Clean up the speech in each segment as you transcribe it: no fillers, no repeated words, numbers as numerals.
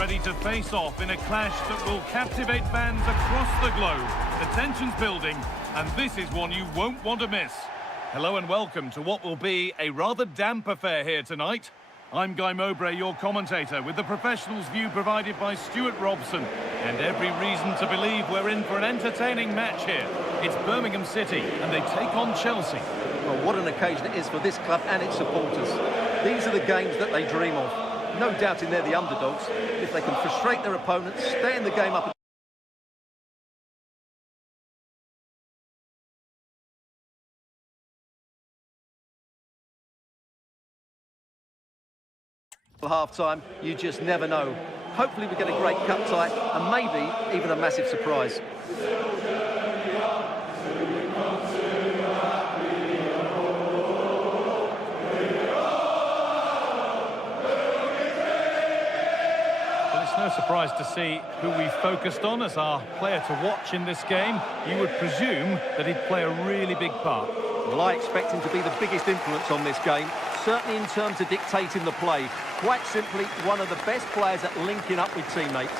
ready to face off in a clash that will captivate fans across the globe. The tension's building, and this is one you won't want to miss. Hello and welcome to what will be a rather damp affair here tonight. I'm Guy Mowbray, your commentator, with the professionals' view provided by Stuart Robson. And every reason to believe we're in for an entertaining match here. It's Birmingham City, and they take on Chelsea. Well, what an occasion it is for this club and its supporters. These are the games that they dream of. No doubting they're the underdogs. If they can frustrate their opponents, stay in the game up until half-time, you just never know. Hopefully we get a great cup tie and maybe even a massive surprise. No surprise to see who we focused on as our player to watch in this game. You would presume that he'd play a really big part. Well, I expect him to be the biggest influence on this game, certainly in terms of dictating the play. Quite simply, one of the best players at linking up with teammates.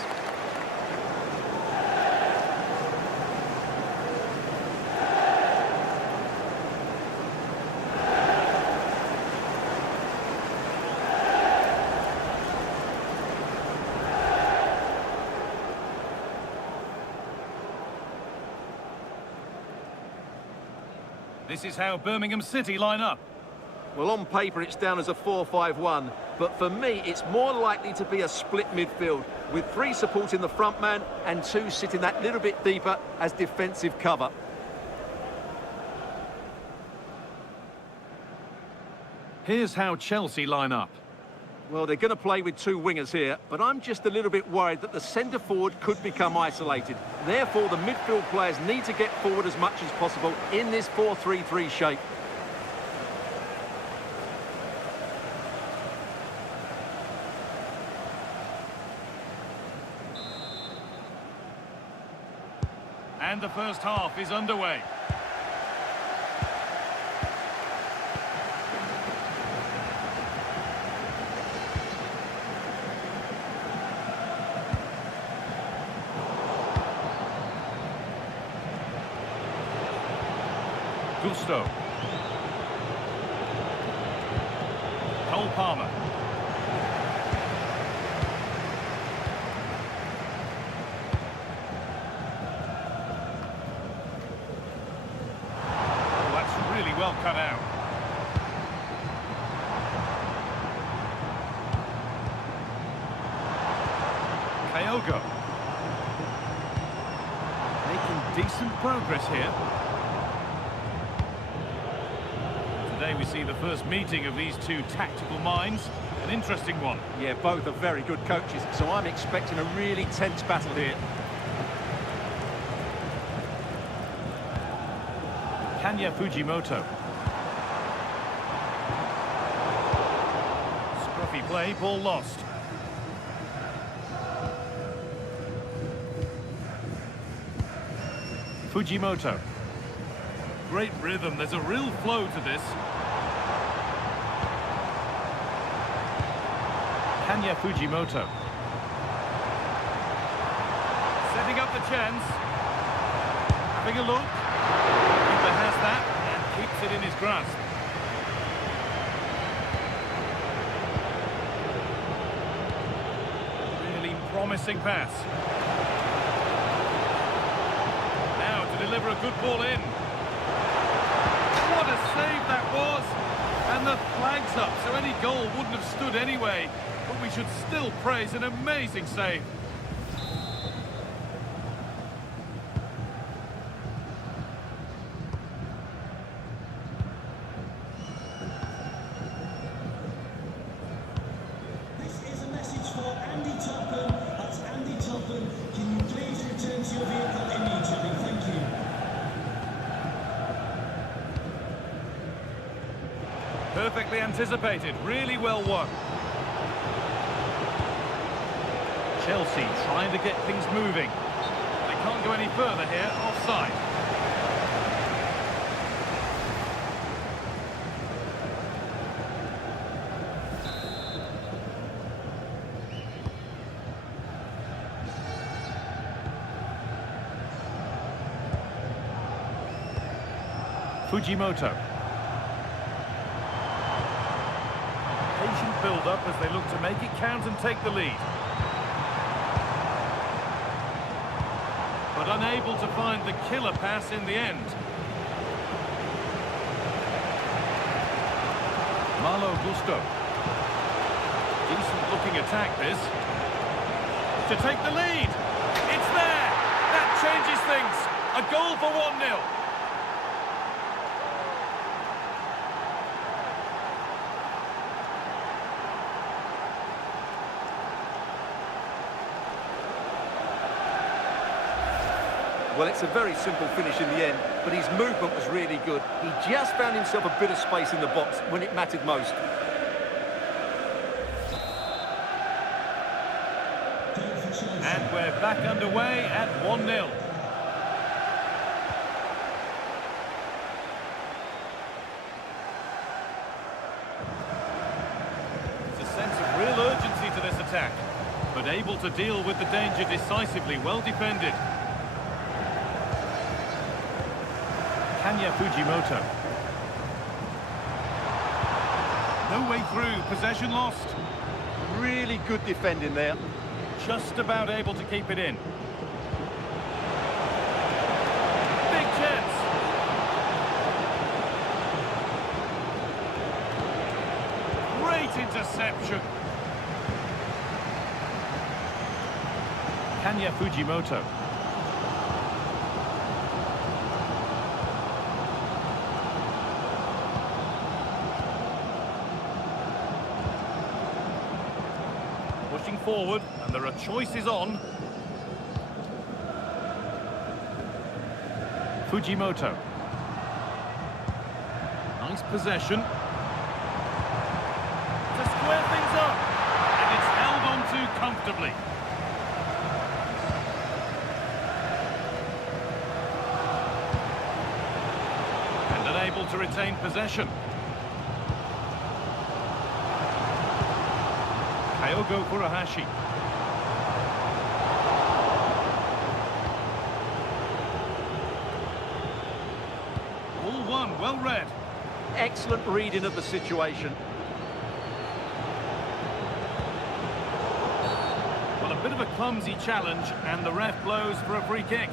This is how Birmingham City line up. Well, on paper it's down as a 4-5-1, but for me it's more likely to be a split midfield, with 3 supporting the front man and 2 sitting that little bit deeper as defensive cover. Here's how Chelsea line up. Well, they're going to play with 2 wingers here, but I'm just a little bit worried that the centre-forward could become isolated. Therefore, the midfield players need to get forward as much as possible in this 4-3-3 shape. And the first half is underway. Gusto. Cole Palmer. Oh, that's really well cut out. Kyogo. Making decent progress here. Today we see the first meeting of these 2 tactical minds. An interesting one. Yeah, both are very good coaches, so I'm expecting a really tense battle here. Kanya Fujimoto. Scruffy play, ball lost. Fujimoto. Great rhythm, there's a real flow to this. Kanya Fujimoto. Setting up the chance. Having a look. Keeper has that and keeps it in his grasp. Really promising pass. Now to deliver a good ball in. What a save that was! And the flag's up, so any goal wouldn't have stood anyway. But we should still praise an amazing save. This is a message for Andy Topham. That's Andy Topham. Can you please return to your vehicle immediately? Thank you. Perfectly anticipated, really well won. Chelsea trying to get things moving. They can't go any further here, offside. Fujimoto. Patient build-up as they look to make it count and take the lead. But unable to find the killer pass in the end. Malo Gusto. Decent looking attack this. To take the lead. It's there. That changes things. A goal for 1-0. Well, it's a very simple finish in the end, but his movement was really good. He just found himself a bit of space in the box when it mattered most. And we're back underway at 1-0. There's a sense of real urgency to this attack, but able to deal with the danger decisively, well defended. Fujimoto. No way through, possession lost. Really good defending there. Just about able to keep it in. Big chance. Great interception. Fujimoto. Pushing forward, and there are choices on. Fujimoto. Nice possession. To square things up. And it's held on to comfortably. And unable to retain possession. Kyogo Furuhashi. All one, well read. Excellent reading of the situation. Well, a bit of a clumsy challenge, and the ref blows for a free kick.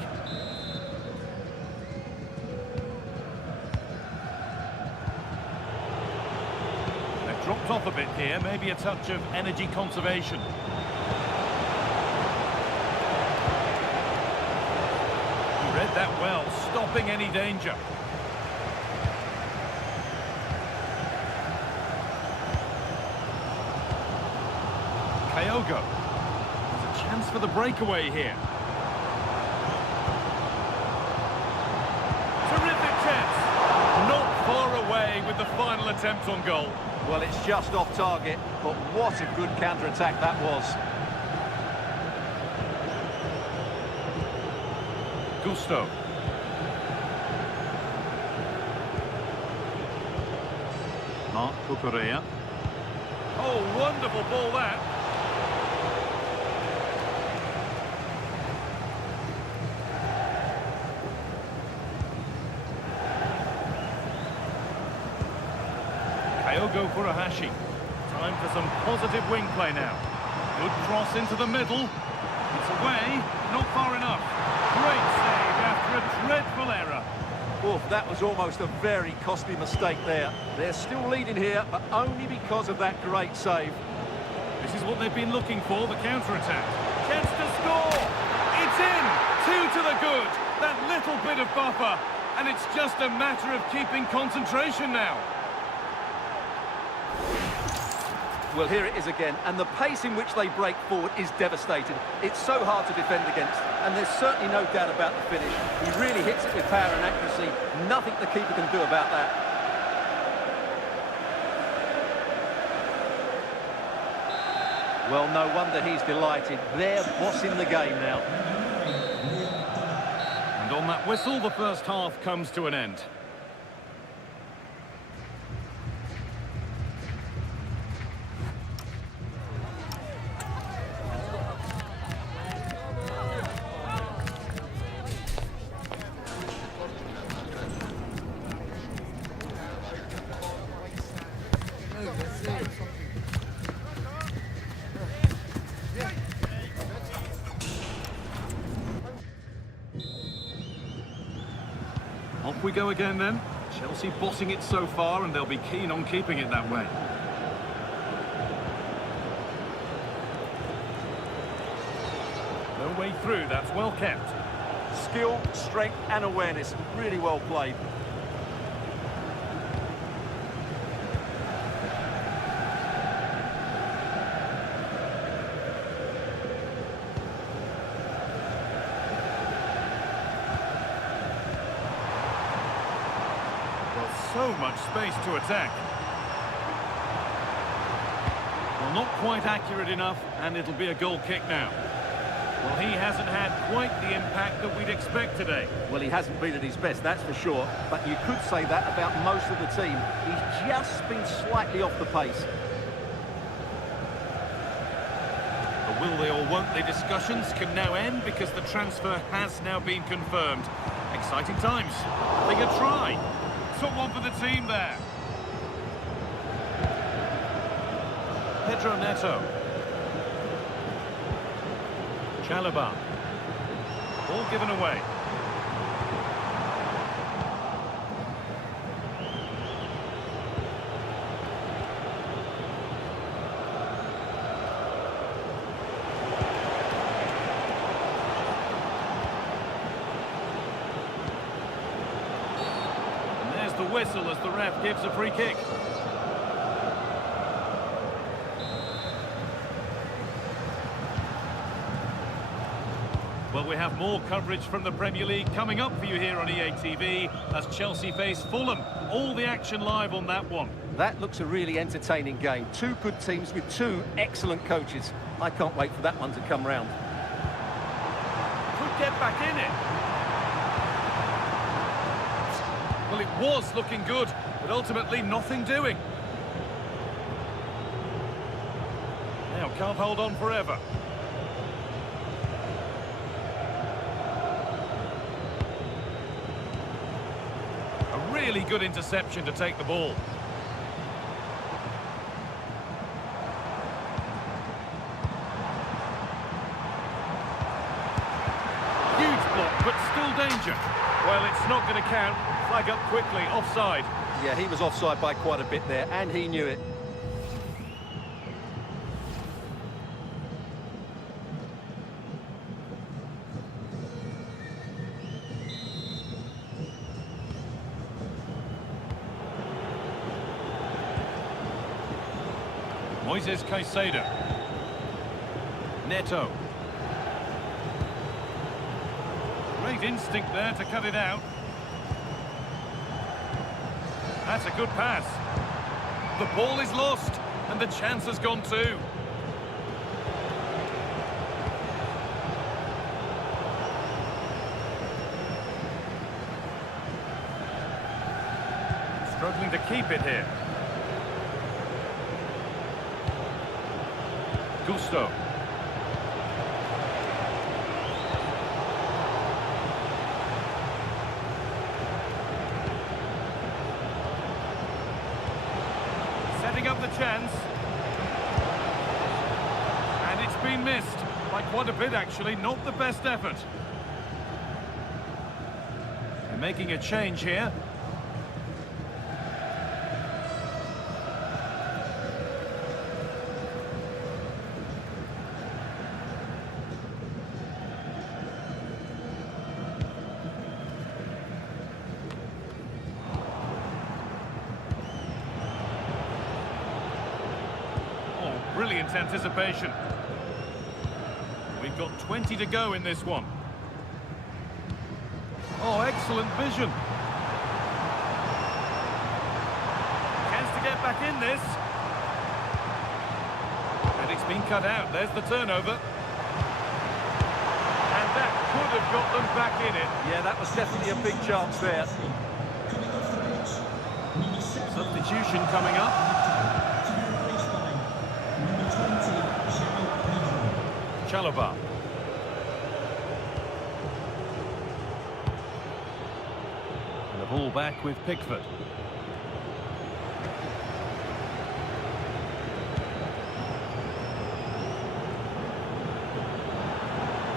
Dropped off a bit here, maybe a touch of energy conservation. He read that well, stopping any danger. Kyogo. There's a chance for the breakaway here. Terrific chance. Not far away with the final attempt on goal. Well, it's just off target, but what a good counter-attack that was. Gusto. Mark Cucurella. Oh, wonderful ball that. Kyogo Furuhashi. Time for some positive wing play now. Good cross into the middle. It's away, not far enough. Great save after a dreadful error. Oof, that was almost a very costly mistake there. They're still leading here, but only because of that great save. This is what they've been looking for, the counter-attack. Chance to score! It's in! 2 to the good! That little bit of buffer. And it's just a matter of keeping concentration now. Well, here it is again, and the pace in which they break forward is devastating. It's so hard to defend against, and there's certainly no doubt about the finish. He really hits it with power and accuracy. Nothing the keeper can do about that. Well, no wonder he's delighted. They're bossing the game now. And on that whistle, the first half comes to an end. Off we go again then. Chelsea bossing it so far, and they'll be keen on keeping it that way. No way through, that's well kept. Skill, strength and awareness. Really well played. Well, so much space to attack. Well, not quite accurate enough, and it'll be a goal kick now. Well, he hasn't had quite the impact that we'd expect today. Well, he hasn't been at his best, that's for sure. But you could say that about most of the team. He's just been slightly off the pace. The will they or won't they discussions can now end because the transfer has now been confirmed. Exciting times. Having a try. Took one for the team there. Pedro Neto. Chalobah. Ball given away. And there's the whistle as the ref gives a free kick. Well, we have more coverage from the Premier League coming up for you here on EA TV as Chelsea face Fulham. All the action live on that one. That looks a really entertaining game. Two good teams with two excellent coaches. I can't wait for that one to come round. Could get back in it. Well, it was looking good, but ultimately nothing doing. Now, can't hold on forever. Really good interception to take the ball. Huge block, but still danger. Well, it's not going to count. Flag up quickly, offside. Yeah, he was offside by quite a bit there, and he knew it. Moises Caicedo. Neto. Great instinct there to cut it out. That's a good pass. The ball is lost, and the chance has gone too. Struggling to keep it here. Gusto. Setting up the chance. And it's been missed. By quite a bit, actually. Not the best effort. They're making a change here. Brilliant anticipation. We've got 20 to go in this one. Oh, excellent vision. Chance to get back in this. And it's been cut out. There's the turnover. And that could have got them back in it. Yeah, that was definitely a big chance there. Substitution coming up. Chalobah. And the ball back with Pickford.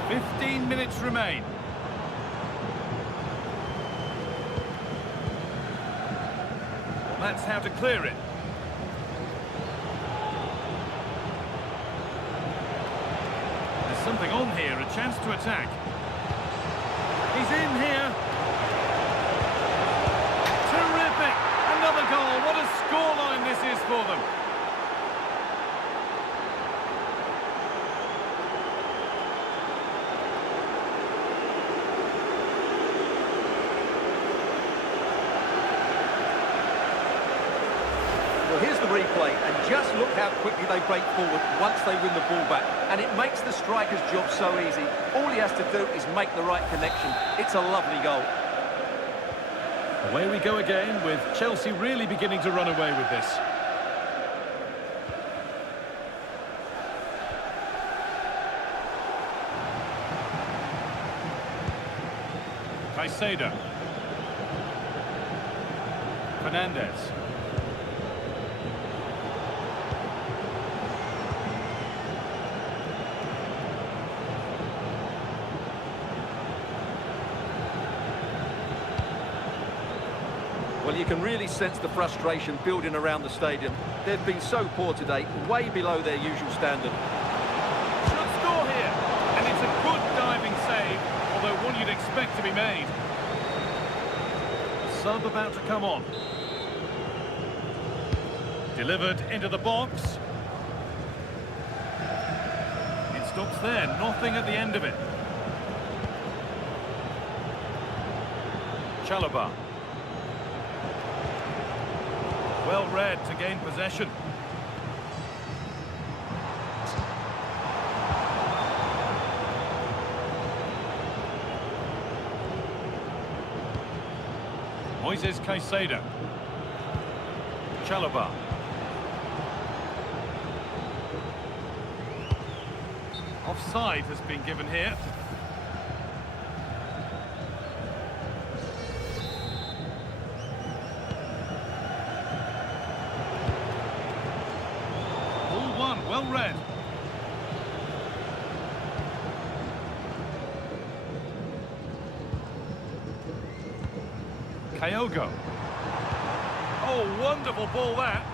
...15 minutes remain. That's how to clear it. There's something on here, a chance to attack. He's in here. Terrific! Another goal. What a scoreline this is for them. Well, here's the replay, and just look how quickly they break forward once they win the ball back. And it makes the striker's job so easy. All he has to do is make the right connection. It's a lovely goal. Away we go again, with Chelsea really beginning to run away with this. Caicedo. Fernandez. Well, you can really sense the frustration building around the stadium. They've been so poor today, way below their usual standard. Should score here, and it's a good diving save, although one you'd expect to be made. Sub about to come on. Delivered into the box. It stops there, nothing at the end of it. Chalobah. Well read to gain possession. Moises Caicedo. Chalobah. Offside has been given here. Well read. Kyogo. Oh, wonderful ball that.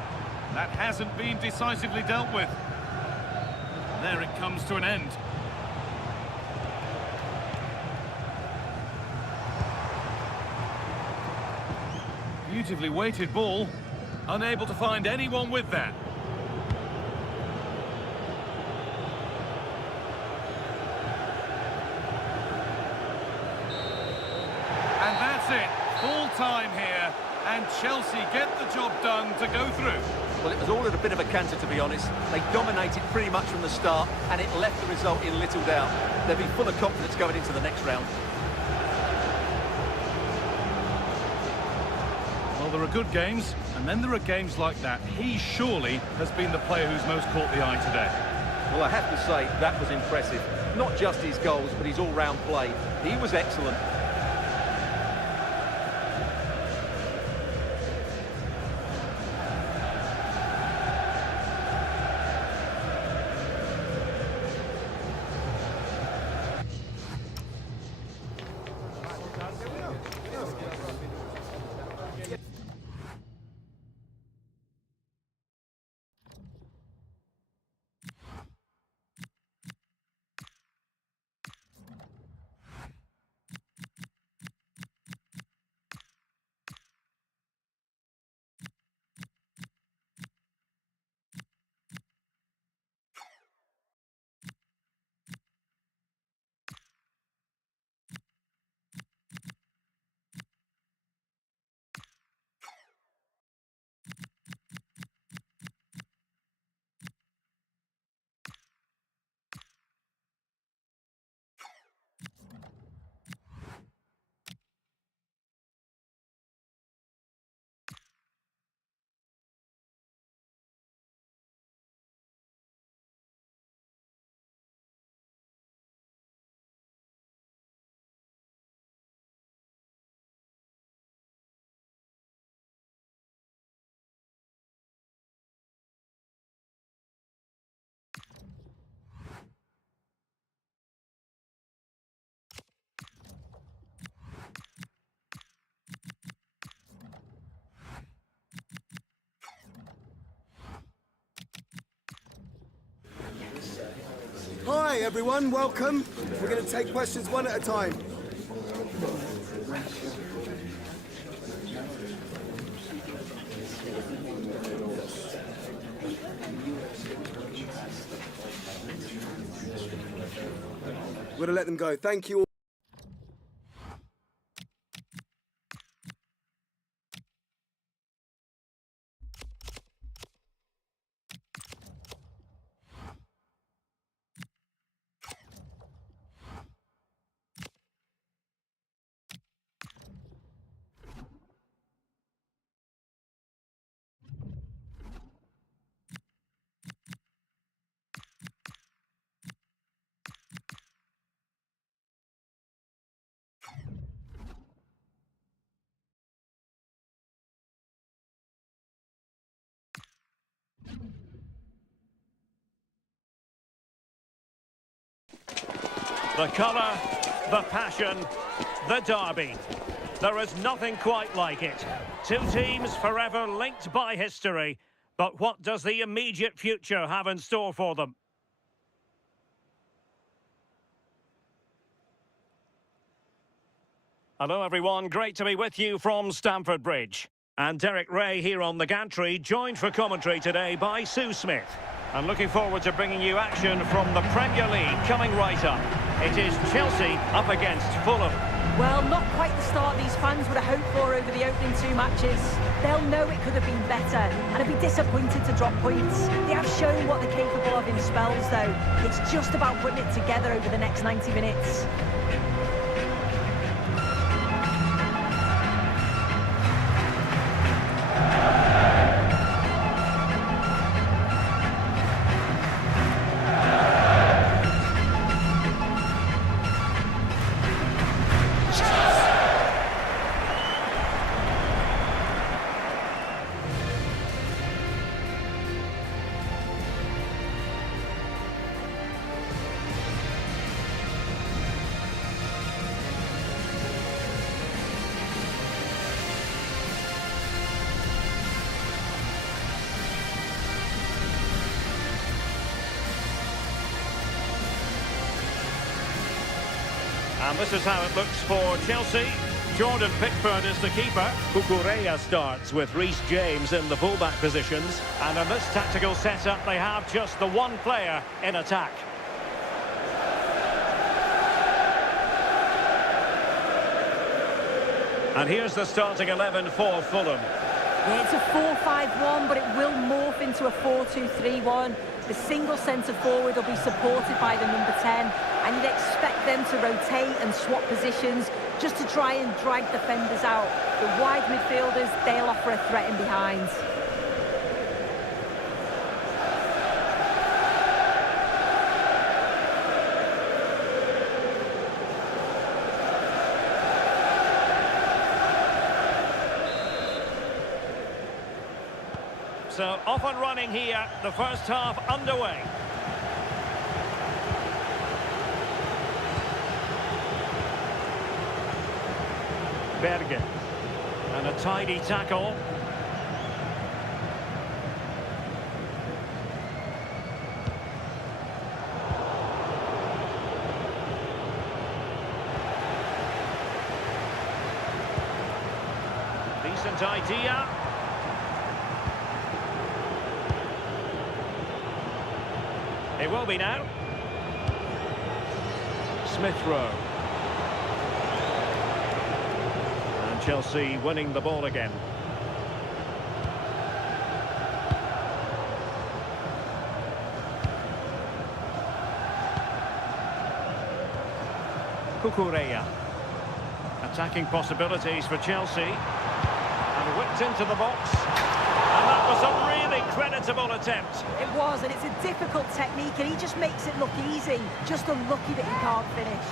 That hasn't been decisively dealt with. There it comes to an end. Beautifully weighted ball. Unable to find anyone with that. Full time here, and Chelsea get the job done to go through. Well, it was all at a bit of a canter, to be honest. They dominated pretty much from the start, and it left the result in little doubt. They'll be full of confidence going into the next round. Well, there are good games, and then there are games like that. He surely has been the player who's most caught the eye today. Well, I have to say, that was impressive. Not just his goals, but his all-round play. He was excellent. Hi everyone, welcome. We're going to take questions one at a time. We're going to let them go. Thank you all. The colour, the passion, the derby. There is nothing quite like it. Two teams forever linked by history. But what does the immediate future have in store for them? Hello everyone, great to be with you from Stamford Bridge. And Derek Ray here on the gantry, joined for commentary today by Sue Smith. I'm looking forward to bringing you action from the Premier League coming right up. It is Chelsea up against Fulham. Well, not quite the start these fans would have hoped for over the opening two matches. They'll know it could have been better and have been disappointed to drop points. They have shown what they're capable of in spells though. It's just about putting it together over the next 90 minutes. And this is how it looks for Chelsea. Jordan Pickford is the keeper. Cucurella starts with Reece James in the fullback positions. And in this tactical setup, they have just the one player in attack. And here's the starting 11 for Fulham. Yeah, it's a 4-5-1, but it will morph into a 4-2-3-1. The single centre-forward will be supported by the number 10, and you'd expect them to rotate and swap positions just to try and drag defenders out. The wide midfielders, they'll offer a threat in behind. So off and running here, the first half underway. Bergen. And a tidy tackle. Decent idea. It will be now. Smith Rowe. And Chelsea winning the ball again. Cucurella. Attacking possibilities for Chelsea. And whipped into the box. And that was a really creditable attempt. It was, and it's a difficult technique, and he just makes it look easy. Just unlucky that he can't finish.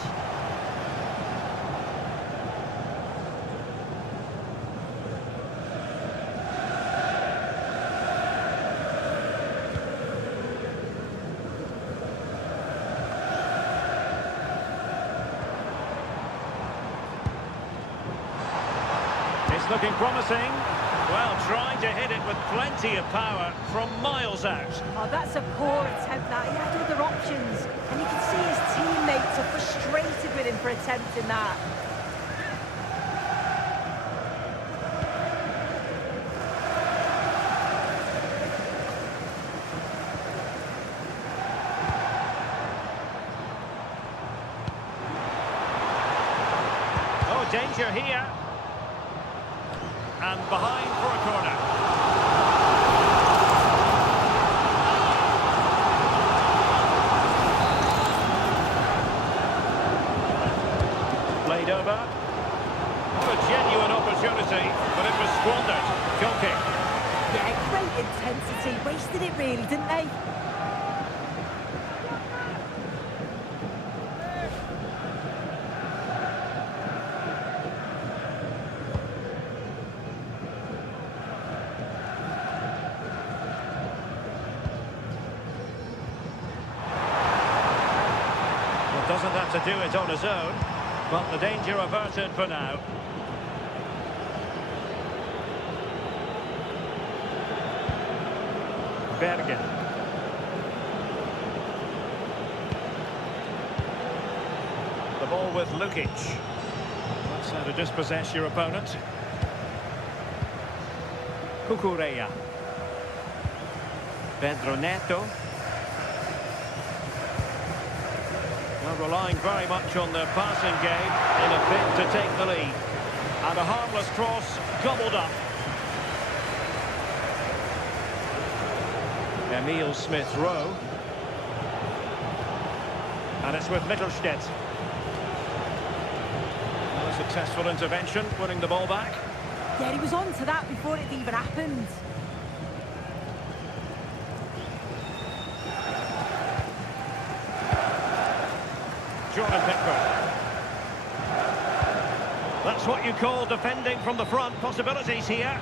It's looking promising. Well, trying to hit it with plenty of power from miles out. Oh, that's a poor attempt, that. He had other options. And you can see his teammates are frustrated with him for attempting that. Oh, danger here. And behind for a corner. Played over. What a genuine opportunity, but it was squandered. Goal kick. Yeah, great intensity. Wasted it really, didn't they? Doesn't have to do it on his own, but the danger averted for now. Bergen. The ball with Lukic. That's how to dispossess your opponent. Cucurella. Pedro Neto. Well, relying very much on their passing game in a bid to take the lead. And a harmless cross gobbled up. Emil Smith-Rowe. And it's with Mittelstädt. Well, a successful intervention, winning the ball back. Yeah, he was on to that before it even happened. Jordan Pickford. That's what you call defending from the front. Possibilities here.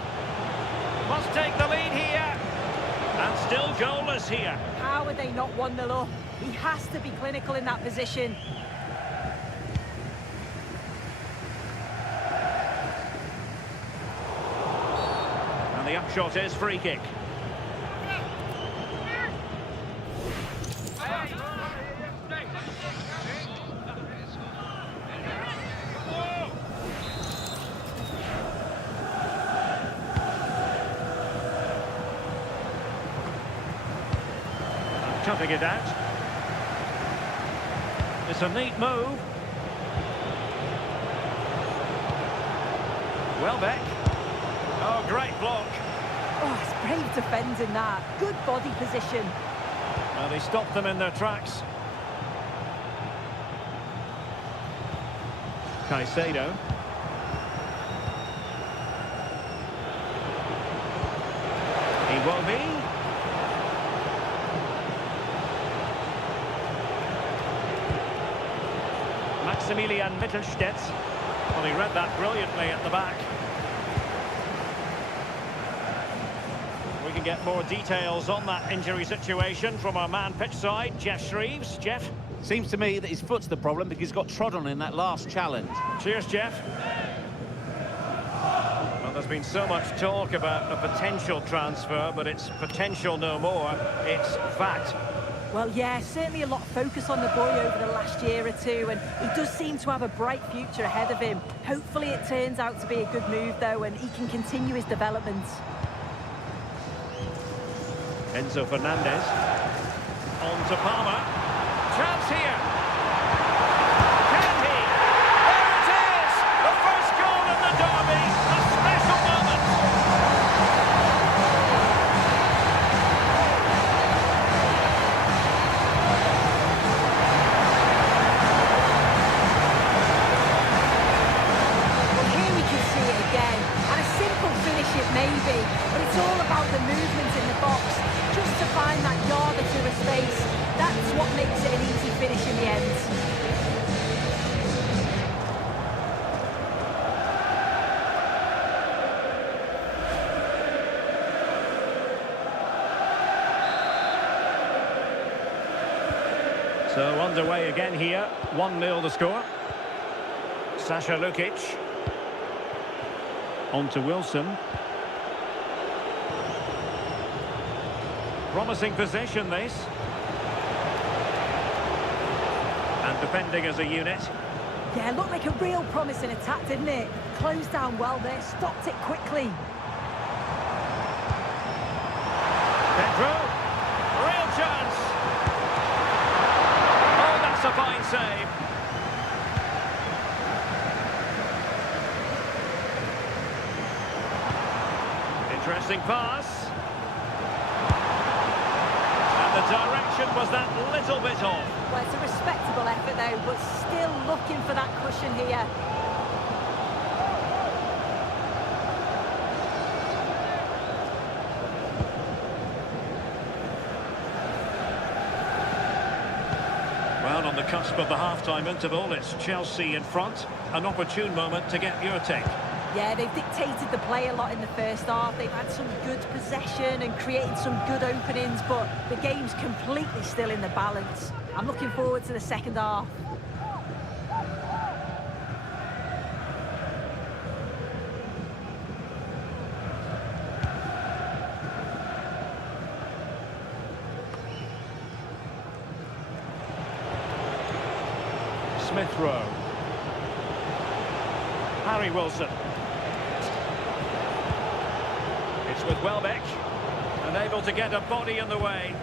Must take the lead here. And still goalless here. How are they not 1-0 up? He has to be clinical in that position. And the upshot is free kick. Toughing it out. It's a neat move. Welbeck. Oh, great block. Oh, it's brave defending that. Good body position. Well, they stopped them in their tracks. Caicedo. Iwobi. Maximilian Mittelstädt. Well, he read that brilliantly at the back. We can get more details on that injury situation from our man pitch side, Jeff Shreves. Jeff? Seems to me that his foot's the problem because he's got trod on in that last challenge. Cheers, Jeff. Well, there's been so much talk about a potential transfer, but it's potential no more. It's fact. Well, yeah, certainly a lot of focus on the boy over the last year or two, and he does seem to have a bright future ahead of him. Hopefully it turns out to be a good move, though, and he can continue his development. Enzo Fernandez. On to Palmer. Chance here. Can he? There it is! The first goal in the derby. A special moment. Well, here we can see it again. And a simple finish it may be, but it's all about the movement in the box. Just to find that yard or two of space. That's what makes it an easy finish in the end. So underway again here. 1-0 the score. Sasha Lukic. On to Wilson. Promising possession, this. And defending as a unit. Yeah, looked like a real promising attack, didn't it? Closed down well there, stopped it quickly. Pedro, real chance. Oh, that's a fine save. Interesting pass. And the direction was that little bit off. Well, it's a respectable effort though, but still looking for that cushion here. Well, on the cusp of the half-time interval, it's Chelsea in front. An opportune moment to get your take. Yeah, they've dictated the play a lot in the first half. They've had some good possession and created some good openings, but the game's completely still in the balance. I'm looking forward to the second half. Smith Rowe. Harry Wilson. It's with Welbeck. Unable to get a body in the way.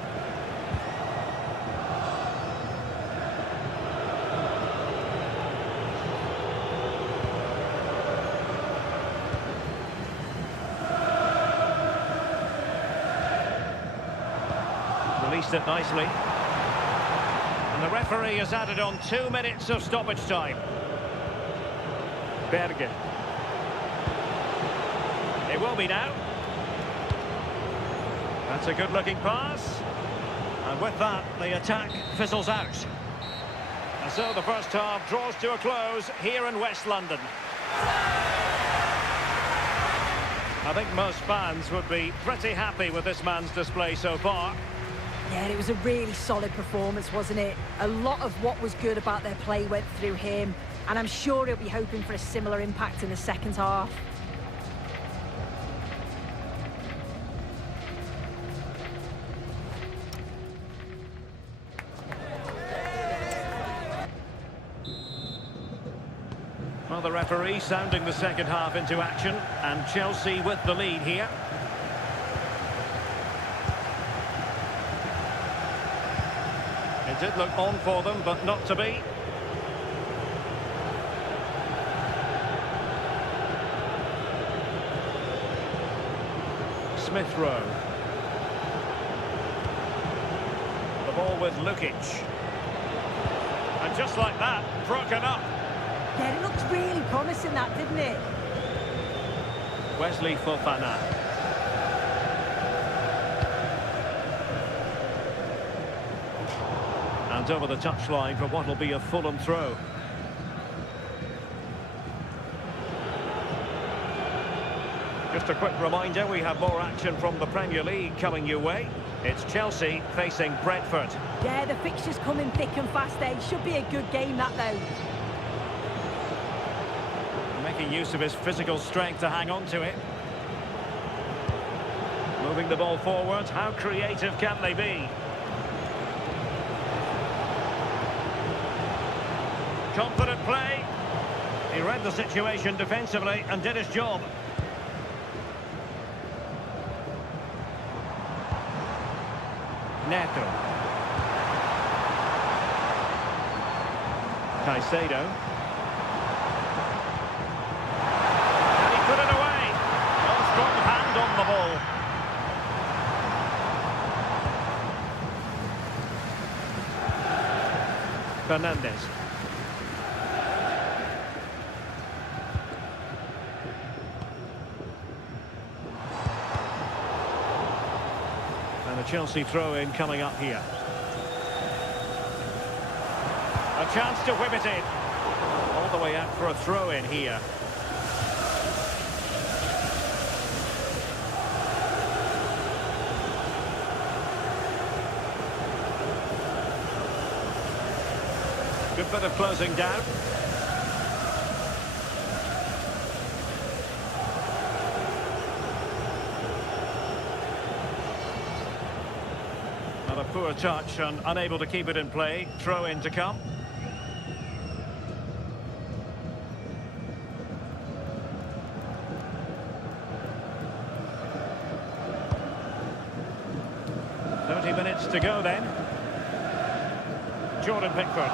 Released it nicely. And the referee has added on 2 minutes of stoppage time. Bergen. It will be now. That's a good-looking pass. And with that, the attack fizzles out. And so the first half draws to a close here in West London. I think most fans would be pretty happy with this man's display so far. Yeah, it was a really solid performance, wasn't it? A lot of what was good about their play went through him, and I'm sure he'll be hoping for a similar impact in the second half. Well, the referee sounding the second half into action, and Chelsea with the lead here. It did look on for them, but not to be. Smith Rowe. The ball with Lukic. And just like that, broken up. Yeah, it looks really promising, that, didn't it? Wesley Fofana. And over the touchline for what will be a Fulham throw. Just a quick reminder, we have more action from the Premier League coming your way. It's Chelsea facing Brentford. Yeah, the fixtures coming thick and fast there. It should be a good game, that, though. Making use of his physical strength to hang on to it. Moving the ball forward. How creative can they be? Confident play. He read the situation defensively and did his job. Neto. Caicedo. And he put it away. No strong hand on the ball. Fernandes. And a Chelsea throw-in coming up here. A chance to whip it in. All the way out for a throw-in here. Good bit of closing down. Well, a poor touch and unable to keep it in play. Throw in to come. Minutes to go then. Jordan Pickford.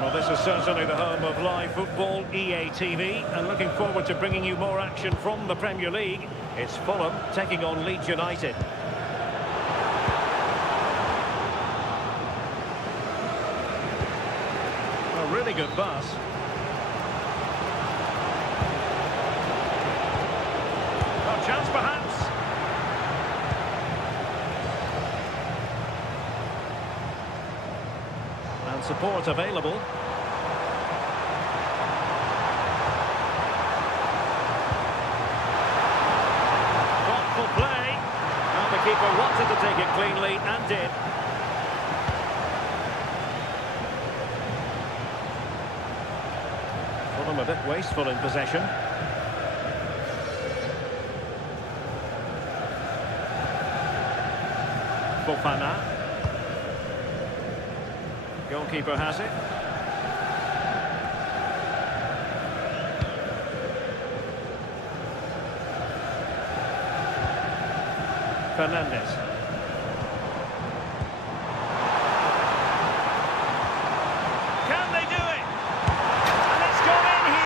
Well, this is certainly the home of live football, EA TV, and looking forward to bringing you more action from the Premier League. It's Fulham taking on Leeds United. A really good pass. A chance perhaps. And support available. Thoughtful play. And the keeper wanted to take it cleanly and did. Fulham a bit wasteful in possession. Fofana. Goalkeeper has it. Fernandes.